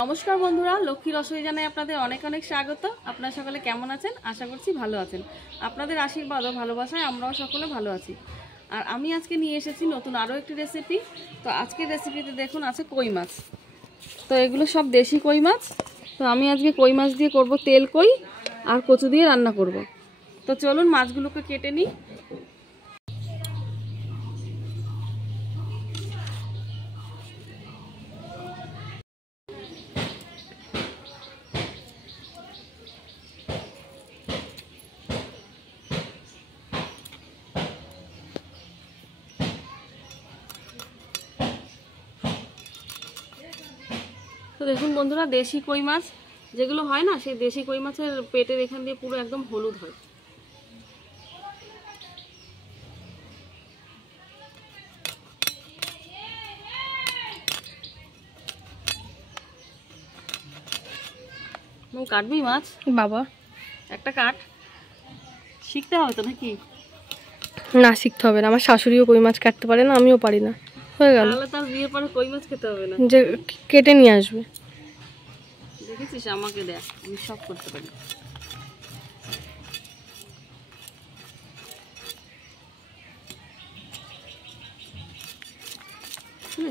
নমস্কার বন্ধুরা, লক্ষ্মী রসই জানাই আপনাদের অনেক অনেক স্বাগত। আপনারা সকলে কেমন আছেন? আশা করছি ভালো আছেন। আপনাদের আশীর্বাদ ও ভালোবাসায় আমরাও সকলে ভালো আছি। আর আমি আজকে নিয়ে এসেছি নতুন আরও একটি রেসিপি। তো আজকের রেসিপিতে দেখুন আছে কই মাছ। তো এগুলো সব দেশি কই মাছ। তো আমি আজকে কই মাছ দিয়ে করব তেল কই আর কচু দিয়ে রান্না করব। তো চলুন মাছগুলোকে কেটে নিই। তো দেখুন বন্ধুরা, দেশি কই মাছ যেগুলো হয় না, সেই দেশি কই মাছের পেটের এখান দিয়ে পুরো একদম হলুদ হয়। কাটবি মাছ বাবা? একটা কাট, শিখতে হবে তো নাকি? না, শিখতে হবে না। আমার শাশুড়িও কই মাছ কাটতে পারে না, আমিও পারি না। হয়ে গেল, তাহলে তার বিয়ের পরে কই মাছ খেতে হবে না, যে কেটে নিয়ে আসবে। দেখেছিস, আমাকে দেখ, আমি সব করতে পারি।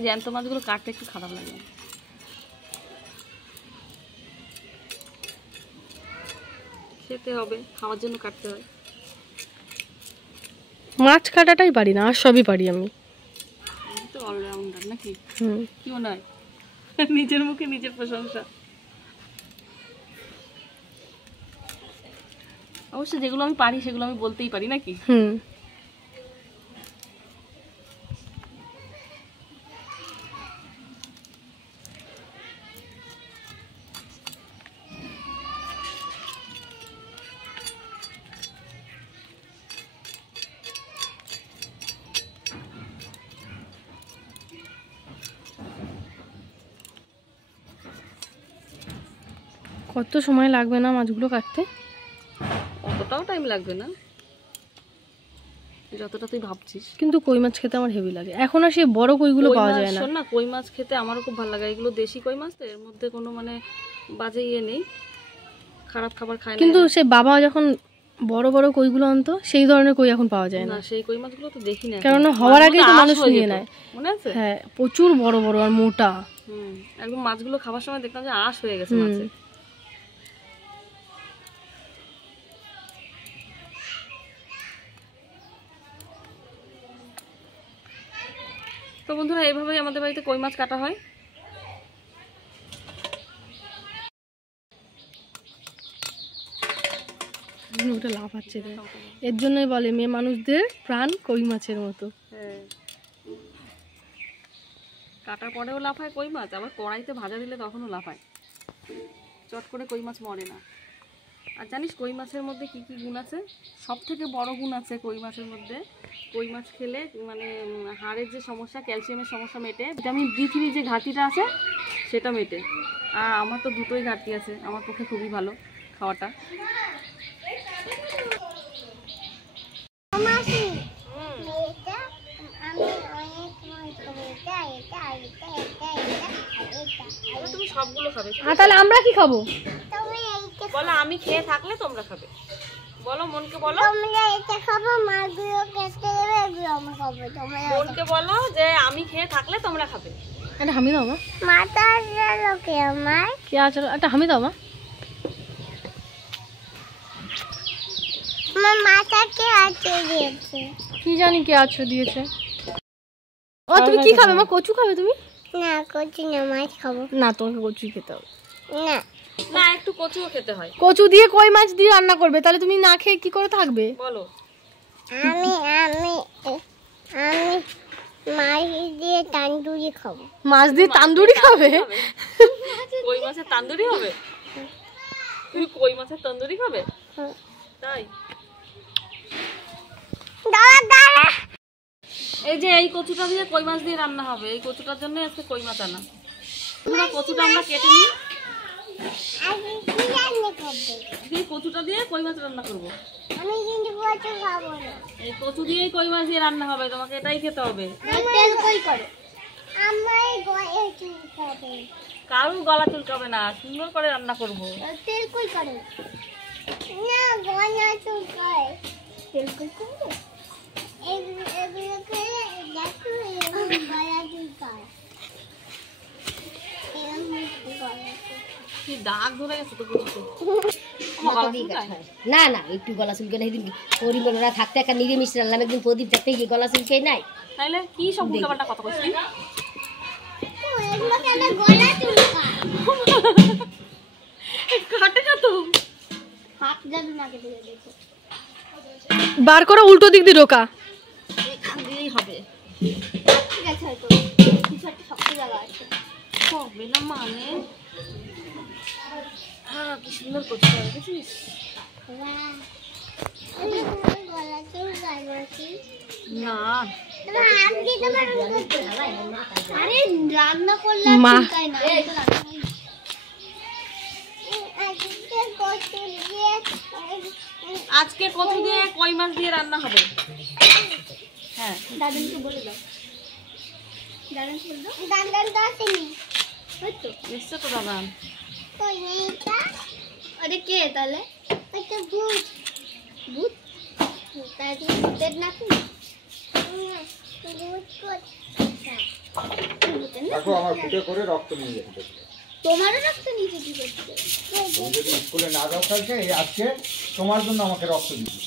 জ্যান্ত মাছগুলো কাটতে একটু খারাপ লাগে। খেতে হবে, খাওয়ার জন্য কাটতে হয়। মাছ কাটাটাই পারি না, আর সবই পারি আমি। তো অলরাউন্ডার নাকি? কি মনে হয়? নিজের মুখে নিজের প্রশংসা। অবশ্য যেগুলো আমি পারি সেগুলো আমি বলতেই পারি নাকি? কত সময় লাগবে না মাছগুলো কাটতে? অতটাও টাইম লাগবে না, যতটা তুই ভাবছিস। কিন্তু কই মাছ খেতে আমার হেভি লাগে। এখন আর সেই বড় কইগুলো পাওয়া যায় না। শোন না, কই মাছ খেতে আমারও খুব ভালো লাগে। এগুলো দেশি কই মাছ তো, এর মধ্যে কোনো মানে বাজে ইয়ে নেই, খারাপ খাবার খায় না। কিন্তু সেই বাবা যখন বড় বড় কইগুলো আনতো, সেই ধরনের কই এখন পাওয়া যায় না। সেই কই মাছগুলো তো দেখি না, কারণ হওয়ার আগেই তো মানুষ নিয়ে নেয়। মনে আছে? হ্যাঁ, প্রচুর বড় বড় আর মোটা। একদম মাছগুলো খাবার সময় দেখলাম যে আঁশ হয়ে গেছে মাছে। তো বন্ধুরা, এইভাবেই আমাদের বাড়িতে কই মাছ কাটা হয়। ওটা লাভ আছে, এর জন্যই বলে মেয়ে মানুষদের প্রাণ কই মাছের মতো। কাটার পরেও লাফায় কই মাছ, আবার কড়াইতে ভাজা দিলে তখনও লাফায়। চট করে কই মাছ মরে না। আর জানিস কই মাছের মধ্যে কি কি গুণ আছে? সব থেকে বড় গুণ আছে কই মাছের মধ্যে, কই মাছ খেলে মানে হাড়ের যে সমস্যা, ক্যালসিয়ামের সমস্যা মেটে, ভিটামিন D3 যে ঘাটতিটা আছে সেটা মেটে। আর আমার তো দুটোই ঘাটতি আছে, আমার পক্ষে খুবই ভালো খাওয়াটা। তুমি সবগুলো খাবে, তাহলে আমরা কি খাবো? বলো আমি খেয়ে থাকলে তোমরা খাবে। বলো মনকে, বলো মনকে বলো যে আমি খেয়ে থাকলে তোমরা খাবে। একটা হামি দাও মা। কে আছে? একটা হামি দাও মা। কি জানি কে আছড়ে দিয়েছে। ও তুমি কি খাবে মা? কচু খাবে তুমি? না, কচু না, মাছ খাবো। না, তোমাকে কচু খেতে হবে। না না, একটু কচুও খেতে হয়। কচু দিয়ে কই মাছ দিয়ে রান্না করবে, তাহলে তুমি না খেয়ে কি করে থাকবে? বলো। আমি আমি আমি মাছ দিয়ে তান্দুরি খাবো। মাছ দিয়ে তান্দুরি খাবে? কই মাছের তান্দুরি হবে? তুমি কই মাছের তন্দুরি খাবে? তাই? এই যে এই কচুটা দিয়ে কই মাছ দিয়ে রান্না হবে, এই কচুটার জন্য আজকে কই মাছ আনা। পুরো কচুটা আমরা কেটে নিই, এই কচুটা দিয়ে কই মাছ রান্না করবো। আমি কিন্তু কচু খাবো না। এই কচু দিয়েই কই মাছ দিয়ে রান্না হবে, তোমাকে এটাই খেতে হবে। তেল কই করো। আমার গয়ে কি খাবে? কারো গলা চুলকাবে না, সুন্দর করে রান্না করবো। তেল কই করে না, গলা চুলকায়। তেল কই করবে এগুলো করে দেখো, গলা চুলকায়। কি দাগ ধরে গেছে তো বুঝতে। আমার গলা চুলকায়? না না, একটু গলা চুলকে না। সেদিন পরিমলরা থাকতে একটা নিরামিষ রান্নাম, একদিন প্রদীপ থাকতে গিয়ে গলা চুলকে নাই। তাইলে কি সব উল্টাপাল্টা কথা কইছিস? এগুলো কেন গলা চুলকায়? কাটে না তো, হাত যাবে না কেটে দেখো। বার করে উল্টো দিক দিয়ে ঢোকা। এখান দিয়েই হবে। ঠিক আছে, হয়তো কিছু একটা শক্ত জায়গা আছে। হবে না মানে? হ্যাঁ, কি সুন্দর করতে দেখেছিস? গলা চুলকায় বলছি না, হাত দিতে পারবো। আরে রান্না করলে মা। চুলকায় না। আজকে কচু দিয়ে কই মাছ দিয়ে রান্না হবে। হ্যাঁ, দাদানকে বলে দাও। দাদান বলে দাও। দাদান তো আসেনি। ওই তো এসছে তো দাদা। কই এটা? আরে কে তাহলে? এটা ভূত। ভূত? তাই তুমি ভূতের নাকি? ভূত কোথায়? দেখো আমার ফুটে করে রক্ত নিয়ে যেতে। তোমারও রক্ত নিচে কি করছে? তুমি যদি স্কুলে না যাও কালকে, এই আজকে তোমার জন্য আমাকে রক্ত দিতে।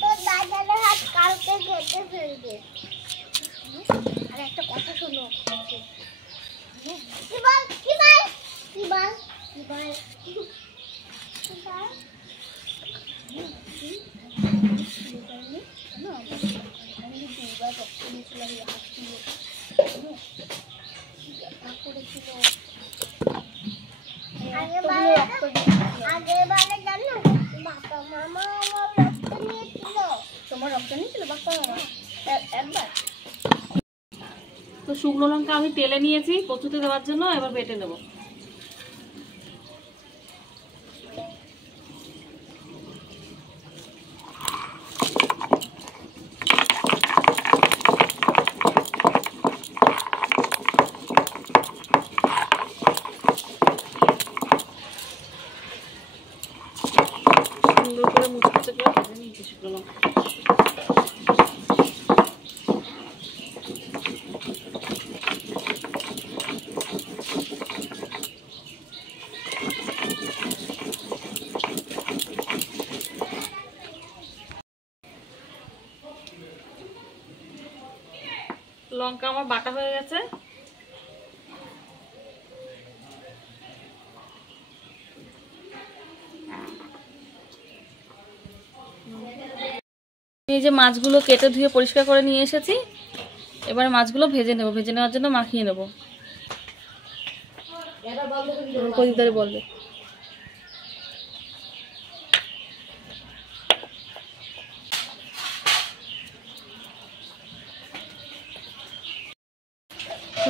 তো দাদার হাত কালকে কেটে ফেলবে। আর একটা কথা শোনো। কি বল? কি বল? কি বল? কি বল? কি বল? আগেরবারে জানো বাবা মামা আমার রক্ত নিয়েছিল। তোমার রক্ত নিয়েছিল বাবা মামা একবার? তো শুকনো লঙ্কা আমি তেলে নিয়েছি কচুতে দেওয়ার জন্য, এবার বেটে নেব। সুন্দর করে মুচকুচে করে ভেজে নিয়েছি শুকনো লঙ্কা। লঙ্কা আমার বাটা হয়ে গেছে। এই যে মাছগুলো কেটে ধুয়ে পরিষ্কার করে নিয়ে এসেছি, এবার মাছগুলো ভেজে নেব। ভেজে নেওয়ার জন্য মাখিয়ে নেব। প্রদীপদারে বলবে।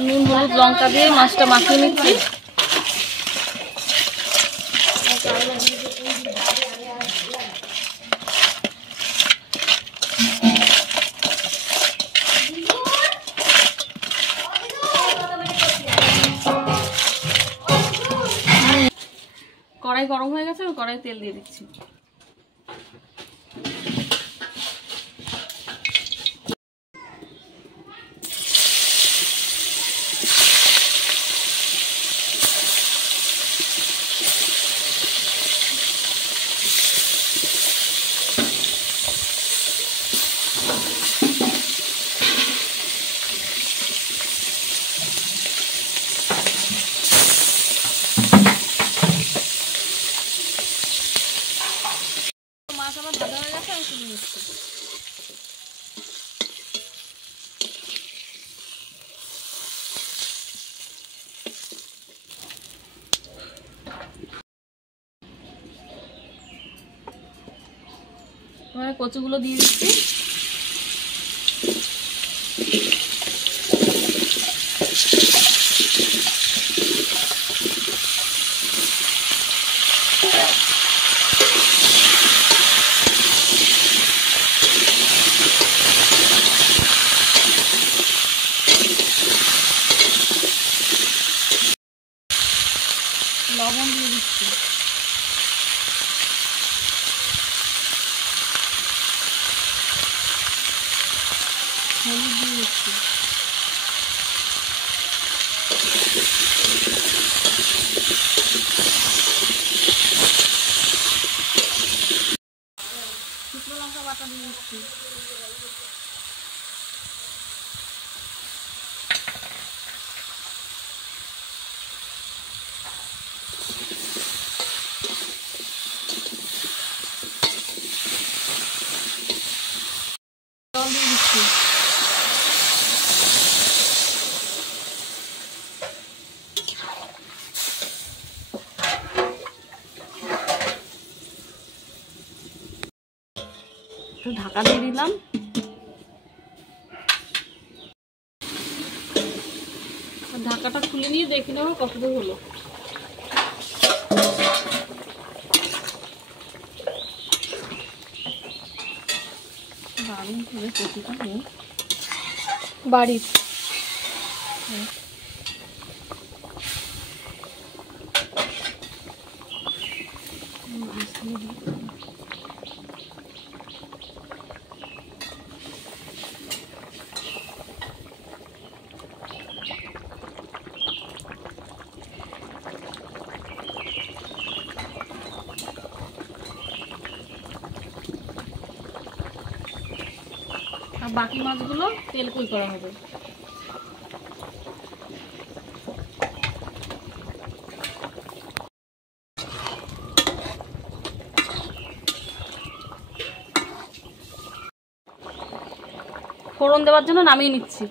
নুন হলুদ লঙ্কা দিয়ে মাছটা মাখিয়ে নিচ্ছি। কড়াই গরম হয়ে গেছে, আমি কড়াই তেল দিয়ে দিচ্ছি। মাছ আমার ভাজা হয়ে গেছে, আমি তুলে নিচ্ছি। এবারে কচুগুলো দিয়ে দিচ্ছি। হলুদ দিয়ে দিচ্ছি। শুকনো লঙ্কা বাটা দিয়ে দিচ্ছি। জল দিয়ে দিচ্ছি। একটু ঢাকা দিয়ে দিলাম। ঢাকাটা খুলে নিয়ে দেখে নেবো কতদূর হলো। দারুণ করে প্রতিটা মুখ বাড়ির আর বাকি মাছগুলো তেল কই করা হবে। ফোড়ন দেওয়ার জন্য নামিয়ে নিচ্ছি।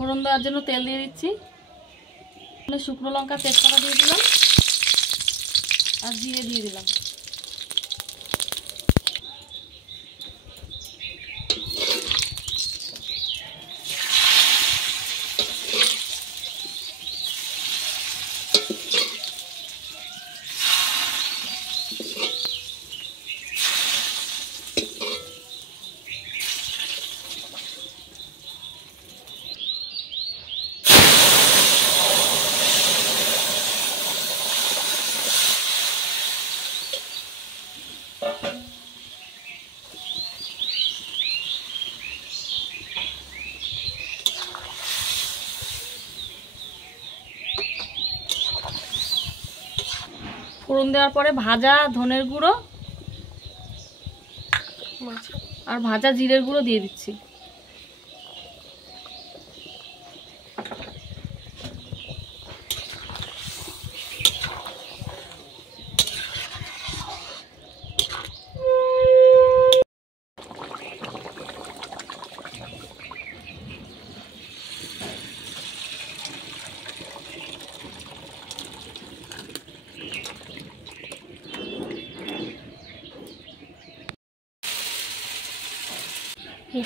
ফোড়ন দেওয়ার জন্য তেল দিয়ে দিচ্ছি। শুকনো লঙ্কা তেজপাতা দিয়ে দিলাম আর জিরে দিয়ে দিলাম। ফোড়ন দেওয়ার পরে ভাজা ধনের গুঁড়ো আর ভাজা জিরের গুঁড়ো দিয়ে দিচ্ছি।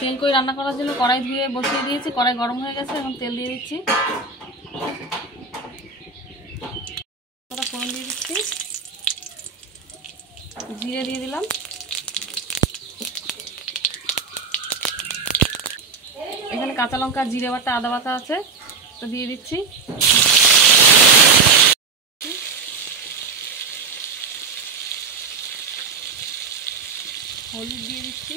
তেল কই রান্না করার জন্য কড়াই ধুয়ে বসিয়ে দিয়েছি। কড়াই গরম হয়ে গেছে, এখন তেল দিয়ে দিচ্ছি। ফোড়ন দিয়ে দিচ্ছি, জিরে দিয়ে দিলাম, এখানে কাঁচা লঙ্কা, জিরে বাটা, আদা বাটা আছে, তো দিয়ে দিচ্ছি। হলুদ দিয়ে দিচ্ছি,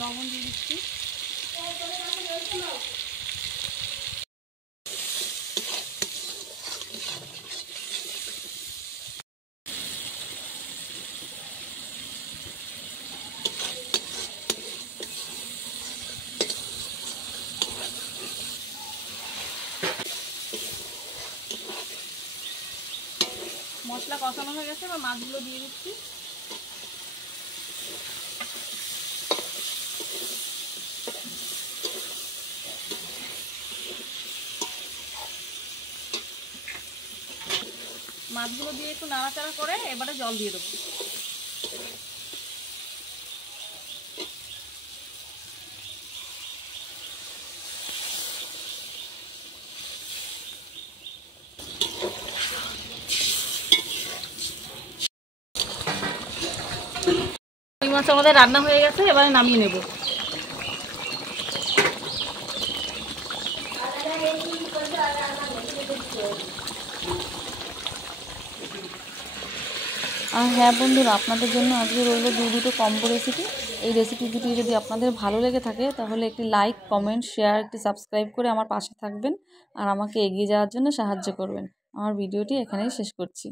লবণ দিয়ে দিচ্ছি, মশলা কষানো হয়ে গেছে, এবার মাছগুলো দিয়ে দিচ্ছি। মাছগুলো দিয়ে একটু নাড়াচাড়া করে এবারে জল দিয়ে দেবো। মাছ আমাদের রান্না হয়ে গেছে, এবারে নামিয়ে নেব। আর হ্যাঁ বন্ধুরা, আপনাদের জন্য আজকে রইল দুটো কম্বো রেসিপি। এই রেসিপি দুটি যদি আপনাদের ভালো লেগে থাকে তাহলে একটি লাইক, কমেন্ট, শেয়ার, একটি সাবস্ক্রাইব করে আমার পাশে থাকবেন আর আমাকে এগিয়ে যাওয়ার জন্য সাহায্য করবেন। আমার ভিডিওটি এখানেই শেষ করছি।